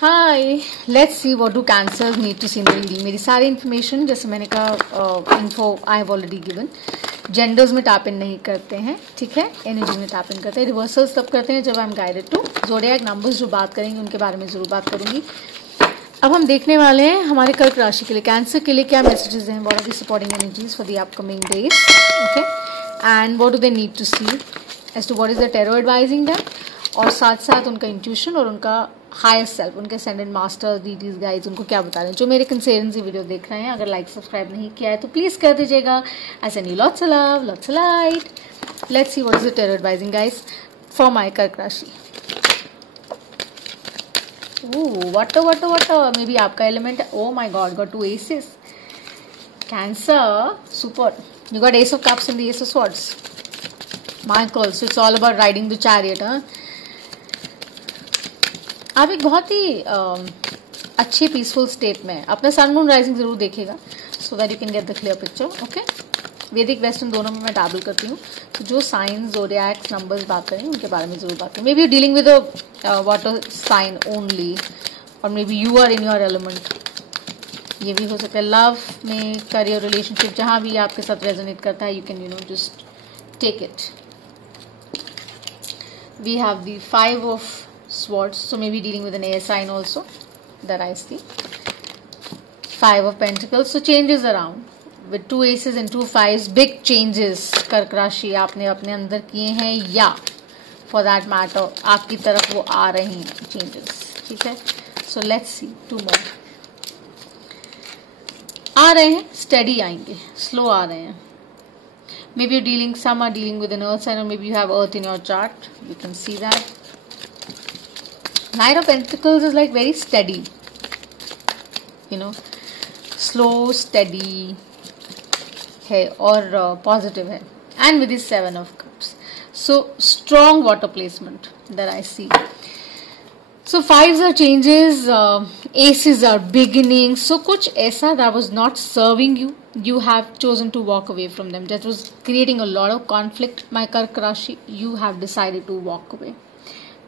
Hi, let's see what do cancers need to see in the reading. मेरी सारी information जैसे मैंने कहा info I have already given. Genders में tap in नहीं करते हैं, ठीक है। एनर्जी में टैप इन करते हैं। रिवर्सल्स तब करते हैं जब I am guided to. Zodiac numbers जो बात करेंगे उनके बारे में ज़रूर बात करूंगी। अब हम देखने वाले हैं हमारे कर्क राशि के लिए, कैंसर के लिए क्या मैसेजेस हैं, what are the supporting energies for the upcoming days, okay, and what do they need to see as to what is the tarot advising them, और साथ साथ उनका इंट्यूशन और उनका हायर सेल्फ, उनके असेंडेंट मास्टर्स, डीटीज, गाइड्स उनको क्या बता रहे हैं। जो मेरे कंसेरेंसी वीडियो देख रहे हैं, अगर लाइक सब्सक्राइब नहीं किया है तो प्लीज़ कर दीजिएगा। I send you lots of love, lots of light. Let's see what is the tarot advising guys for my कर्क राशि। वाटर मे बी आपका एलिमेंट है। Oh my God, got 2 aces. Cancer, super. You got Ace of Cups and the Ace of Swords. Michael, so it's all about riding the chariot, huh? आप एक बहुत ही अच्छी peaceful state में अपना sun moon rising जरूर देखिएगा, so that you can get the clear picture, okay. वैदिक western दोनों में मैं डैबल करती हूँ, तो जो साइंस ज़ोडिएक्स नंबर्स बात करें उनके बारे में जरूर बात करें। Maybe you dealing with a water sign only, और maybe you are in your element, ये भी हो सकता है। लव में, करियर, रिलेशनशिप, जहाँ भी आपके साथ रेजोनेट करता है, you can just take it. We have the 5 of Swords, so maybe dealing with an air sign also that I see. 5 of Pentacles, so changes around with 2 aces and 2 fives, big changes कर्क राशि आपने अपने अंदर किए हैं, या for that matter आपकी तरफ वो आ रहे हैं changes, ठीक है। So let's see 2 more. आ रहे हैं, steady आएंगे, slow आ रहे हैं। Maybe you're dealing, some are dealing with an earth sign, or maybe you have earth in your chart, you can see that. Knight of Pentacles is like very steady, slow, steady है और positive है, and with this 7 of Cups, so strong water placement that I see. So 5s are changes, aces are beginnings, so कुछ ऐसा that was not serving you, you have chosen to walk away from them, that was creating a lot of conflict, my कर्क राशि, you have decided to walk away.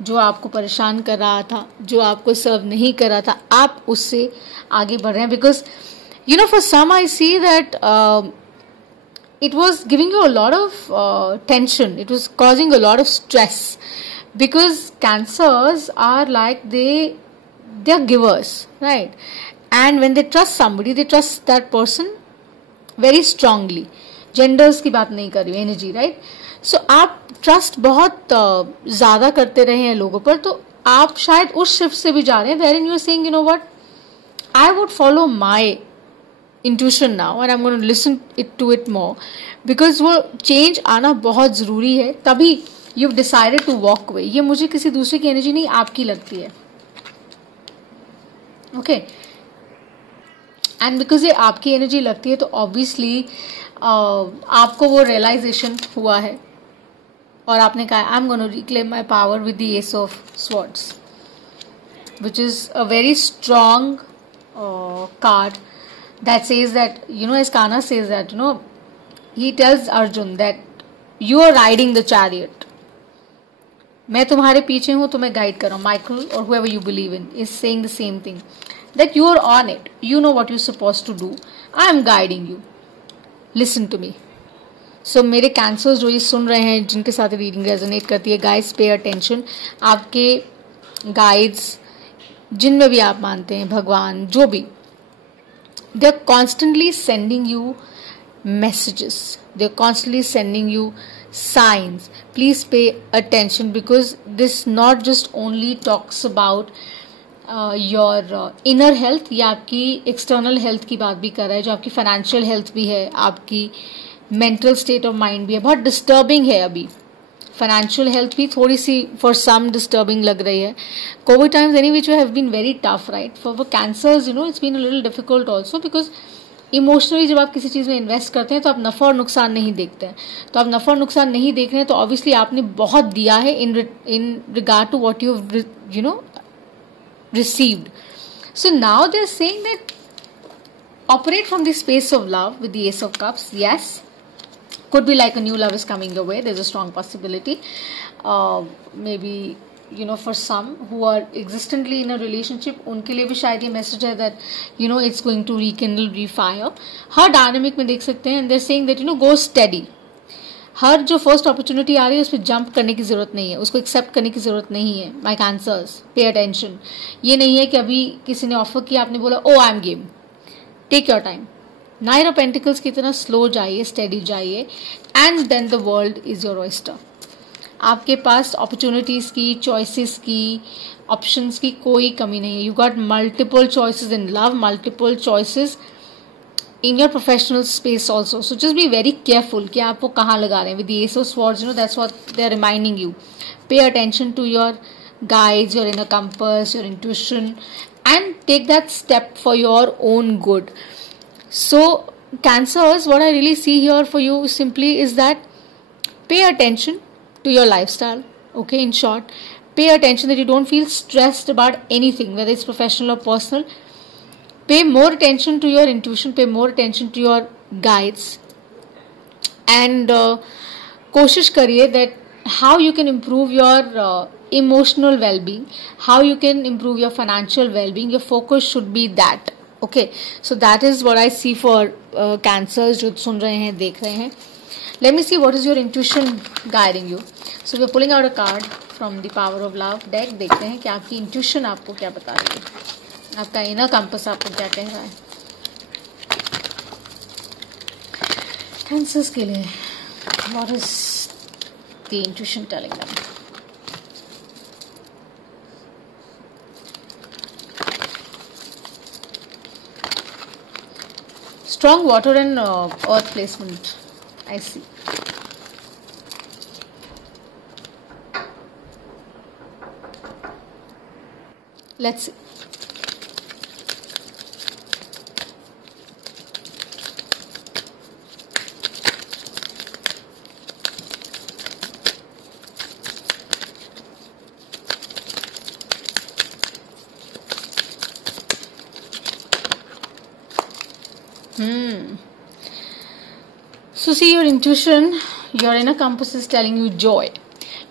जो आपको परेशान कर रहा था, जो आपको सर्व नहीं कर रहा था, आप उससे आगे बढ़ रहे हैं, because for some I see that it was giving you a lot of tension, it was causing a lot of stress, because cancers are like they are givers, right? And when they trust somebody, they trust that person very strongly. genders की बात नहीं कर रही हूँ, energy, right. सो आप trust बहुत ज़्यादा करते रहे हैं लोगों पर, तो आप शायद उस शिफ्ट से भी जा रहे हैं wherein you are saying, you know what, I would follow my intuition now and I'm going to listen to it more, because वो चेंज आना बहुत ज़रूरी है, तभी you've decided to walk away. ये मुझे किसी दूसरे की एनर्जी नहीं, आपकी लगती है, ओके। एंड बिकॉज ये आपकी एनर्जी लगती है, तो ऑब्वियसली आपको वो रियलाइजेशन हुआ है और आपने कहा I am gonna reclaim my power with the ace of swords, which is a very strong card that says that, as Kana says that, he tells Arjun that you are riding the chariot. मैं तुम्हारे पीछे हूँ, तुम्हें guide कर रहा हूँ। Michael or whoever you believe in is saying the same thing, that you are on it, you know what you're supposed to do, I am guiding you, listen to me. So मेरे cancers जो ये सुन रहे हैं, जिनके साथ reading resonate करती है, guides pay attention. आपके गाइड्स, जिनमें भी आप मानते हैं, भगवान, जो भी, they're constantly sending you messages, they're constantly sending you signs. Please pay attention, because this not just only talks about your inner health, या आपकी external health की बात भी कर रहा है, जो आपकी financial health भी है, आपकी mental state of mind भी है। बहुत disturbing है अभी, फाइनेंशियल हेल्थ भी थोड़ी सी फॉर सम डिस्टर्बिंग लग रही है। Covid times any which have been very tough, right, for cancers, it's been a little difficult also, because emotionally जब आप किसी चीज़ में इन्वेस्ट करते हैं तो आप नफ़ा और नुकसान नहीं देखते हैं। तो आप नफ़ा और नुकसान नहीं देख रहे हैं, तो ऑब्वियसली आपने बहुत दिया है in regard to what you received. So now they are saying that operate from the space of love with the ace of cups. Yes, could be like a new love is coming your way, there's a strong possibility, maybe for some who are existentially in a relationship, उनके लिए भी शायद ये message है that it's going to rekindle, refire. हर dynamic में देख सकते हैं, they're saying that go steady. हर जो फर्स्ट अपॉर्चुनिटी आ रही है उस पर जंप करने की जरूरत नहीं है, उसको एक्सेप्ट करने की जरूरत नहीं है. My cancers, pay attention. ये नहीं है कि अभी किसी ने ऑफर किया, आपने बोला oh I am game. Take your time. Knight of pentacles की तरह स्लो जाइए, स्टेडी जाइए, and then the world is your oyster. आपके पास अपॉर्चुनिटीज की, चॉइसेस की, ऑप्शंस की कोई कमी नहीं है. You got multiple choices in love, multiple choices in your professional space also. So just be very careful कि आप वो कहाँ लगा रहे हैं. With the Ace of Swords, that's what they are reminding you. Pay attention to your guides, your inner compass, your intuition, and take that step for your own good. So Cancers, what I really see here for you simply is that pay attention to your lifestyle. Okay, in short, pay attention that you don't feel stressed about anything, whether it's professional or personal. Pay more attention to your intuition, pay more attention to your guides, and कोशिश करिए that how you can improve your emotional well-being, how you can improve your financial well-being. Your focus should be that. Okay, so that is what I see for cancers जो सुन रहे हैं, देख रहे हैं. Let me see what is your intuition guiding you. So we are pulling out a card from the Power of Love deck. देखते हैं कि आपकी intuition आपको क्या बता रही है, आपका इनर कंपास आपको क्या कह रहा है. कैंसर्स के लिए what is the intuition telling them. Strong water and earth placement I see. Let's see. So see, your intuition, your inner compass is telling you joy.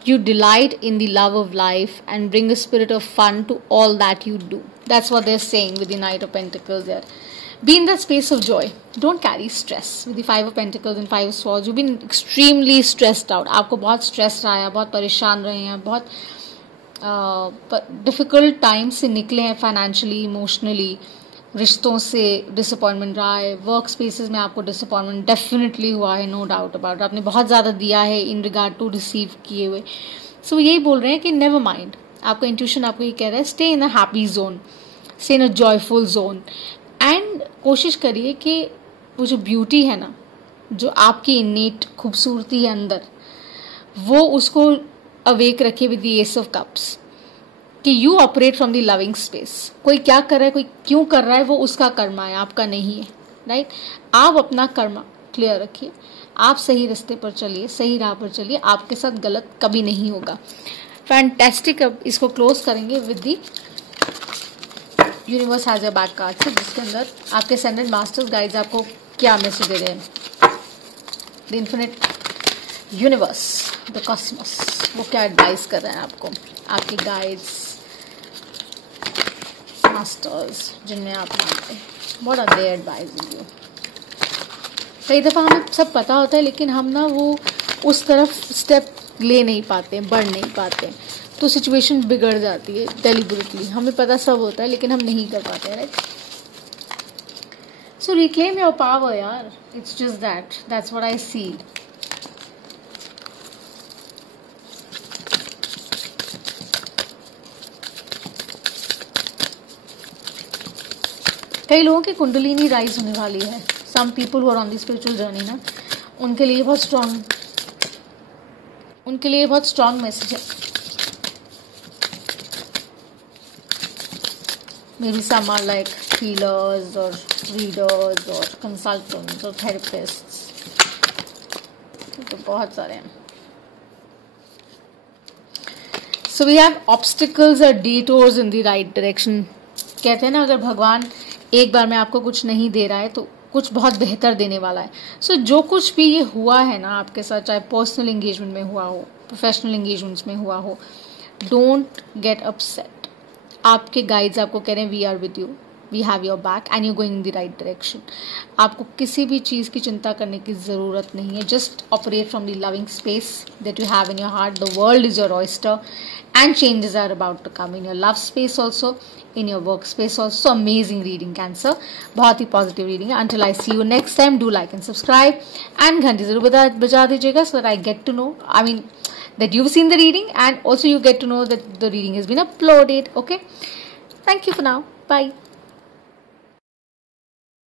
You delight in the love of life and bring a spirit of fun to all that you do. That's what they're saying with the Knight of Pentacles there. Be in that space of joy. Don't carry stress. With the Five of Pentacles and Five of Swords, you've been extremely stressed out. आपको बहुत stress रहा है, बहुत परेशान रहे हैं, बहुत difficult times से निकले हैं financially, emotionally. रिश्तों से डिसअपॉइंटमेंट रहा है, वर्क स्पेसेस में आपको डिसअपॉइंटमेंट डेफिनेटली हुआ है, नो डाउट अबाउट. आपने बहुत ज़्यादा दिया है इन रिगार्ड टू रिसीव किए हुए. सो यही बोल रहे हैं कि नेवर माइंड. आपका इंट्यूशन आपको ये कह रहा है stay in a happy zone, stay in a joyful zone, and कोशिश करिए कि वो जो ब्यूटी है ना, जो आपकी इन्नेट खूबसूरती है अंदर, वो उसको अवेक रखिए with the ace of cups. कि you operate from the loving space. कोई क्या कर रहा है, कोई क्यों कर रहा है, वो उसका कर्मा है, आपका नहीं है. राइट. आप अपना कर्मा क्लियर रखिए, आप सही रास्ते पर चलिए, सही राह पर चलिए, आपके साथ गलत कभी नहीं होगा. फैंटास्टिक. अब इसको क्लोज करेंगे with the universe has a back card से, जिसके अंदर आपके असेंडेंट मास्टर्स गाइड्स आपको क्या मैसेज दे रहे हैं. The infinite universe, the Cosmos, वो क्या एडवाइस कर रहे हैं आपको, आपके गाइड्स, मास्टर्स जिनमें आप मानते हैं. What are they advising you. कई दफ़ा हमें सब पता होता है, लेकिन हम ना वो उस तरफ स्टेप ले नहीं पाते, बढ़ नहीं पाते, तो सिचुएशन बिगड़ जाती है डेलिबरेटली. हमें पता सब होता है, लेकिन हम नहीं कर पाते. Right. So reclaim your power यार. It's just that's what I see. कई लोगों की कुंडलिनी राइज होने वाली है. Some people who are on the spiritual journey ना, उनके लिए बहुत स्ट्रॉन्ग मैसेज है. Maybe some are like healers और रीडर्स और कंसल्टेंट्स और थेरेपिस्ट्स, तो बहुत सारे हैं. सो वी हैव ऑब्स्टिकल्स और detours in the right direction. कहते हैं ना, अगर भगवान एक बार में आपको कुछ नहीं दे रहा है तो कुछ बहुत बेहतर देने वाला है. सो जो कुछ भी ये हुआ है ना आपके साथ, चाहे पर्सनल एंगेजमेंट में हुआ हो, प्रोफेशनल एंगेजमेंट्स में हुआ हो, डोंट गेट अपसेट. आपके गाइड्स आपको कह रहे हैं we are with you, we have your back and you going in the right direction. आपको किसी भी चीज़ की चिंता करने की ज़रूरत नहीं है. Just operate from the loving space that you have in your heart. The world is your oyster and changes are about to come in your love space also, in your work space also. Amazing reading Cancer, बहुत ही positive reading. Until I see you next time, do like and subscribe and घंटी जरूर बजा दीजिएगा so that I get to know, I mean that you've seen the reading and also you get to know that the reading has been uploaded. Okay, thank you for now. Bye.